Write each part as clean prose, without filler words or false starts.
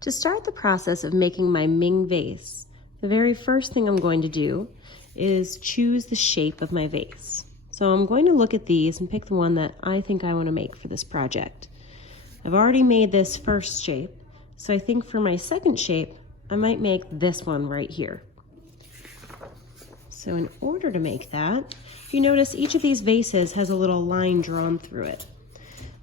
To start the process of making my Ming vase, the very first thing I'm going to do is choose the shape of my vase. So I'm going to look at these and pick the one that I think I want to make for this project. I've already made this first shape, so I think for my second shape, I might make this one right here. So in order to make that, if you notice each of these vases has a little line drawn through it.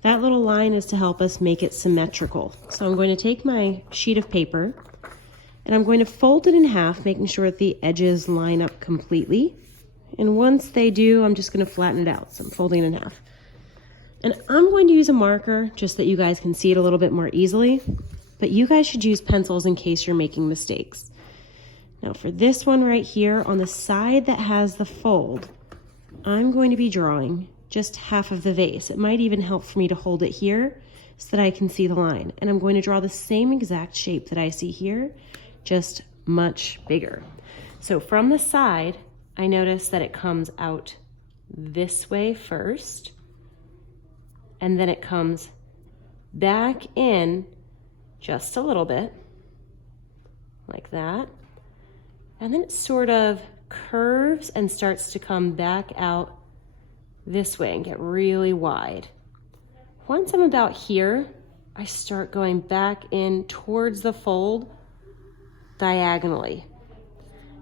That little line is to help us make it symmetrical. So I'm going to take my sheet of paper and I'm going to fold it in half, making sure that the edges line up completely. And once they do, I'm just going to flatten it out. So I'm folding it in half. And I'm going to use a marker just that you guys can see it a little bit more easily, but you guys should use pencils in case you're making mistakes. Now for this one right here, on the side that has the fold, I'm going to be drawing just half of the vase. It might even help for me to hold it here so that I can see the line. And I'm going to draw the same exact shape that I see here, just much bigger. So from the side, I notice that it comes out this way first, and then it comes back in just a little bit, like that. And then it sort of curves and starts to come back out this way and get really wide. Once I'm about here, I start going back in towards the fold diagonally.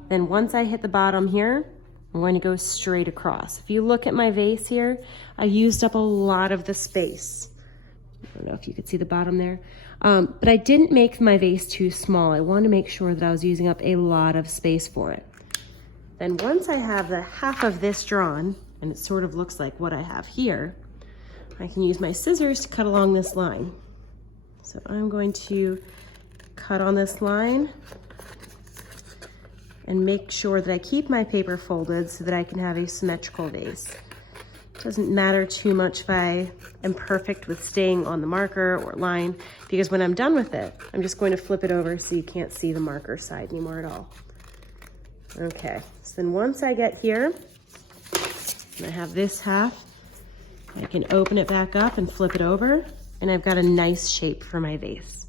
Then once I hit the bottom here, I'm going to go straight across. If you look at my vase here, I used up a lot of the space. I don't know if you could see the bottom there, but I didn't make my vase too small. I wanted to make sure that I was using up a lot of space for it. Then once I have the half of this drawn, and it sort of looks like what I have here, I can use my scissors to cut along this line. So I'm going to cut on this line and make sure that I keep my paper folded so that I can have a symmetrical vase. It doesn't matter too much if I am perfect with staying on the marker or line, because when I'm done with it, I'm just going to flip it over so you can't see the marker side anymore at all. Okay, so then once I get here, and I have this half, I can open it back up and flip it over, and I've got a nice shape for my vase.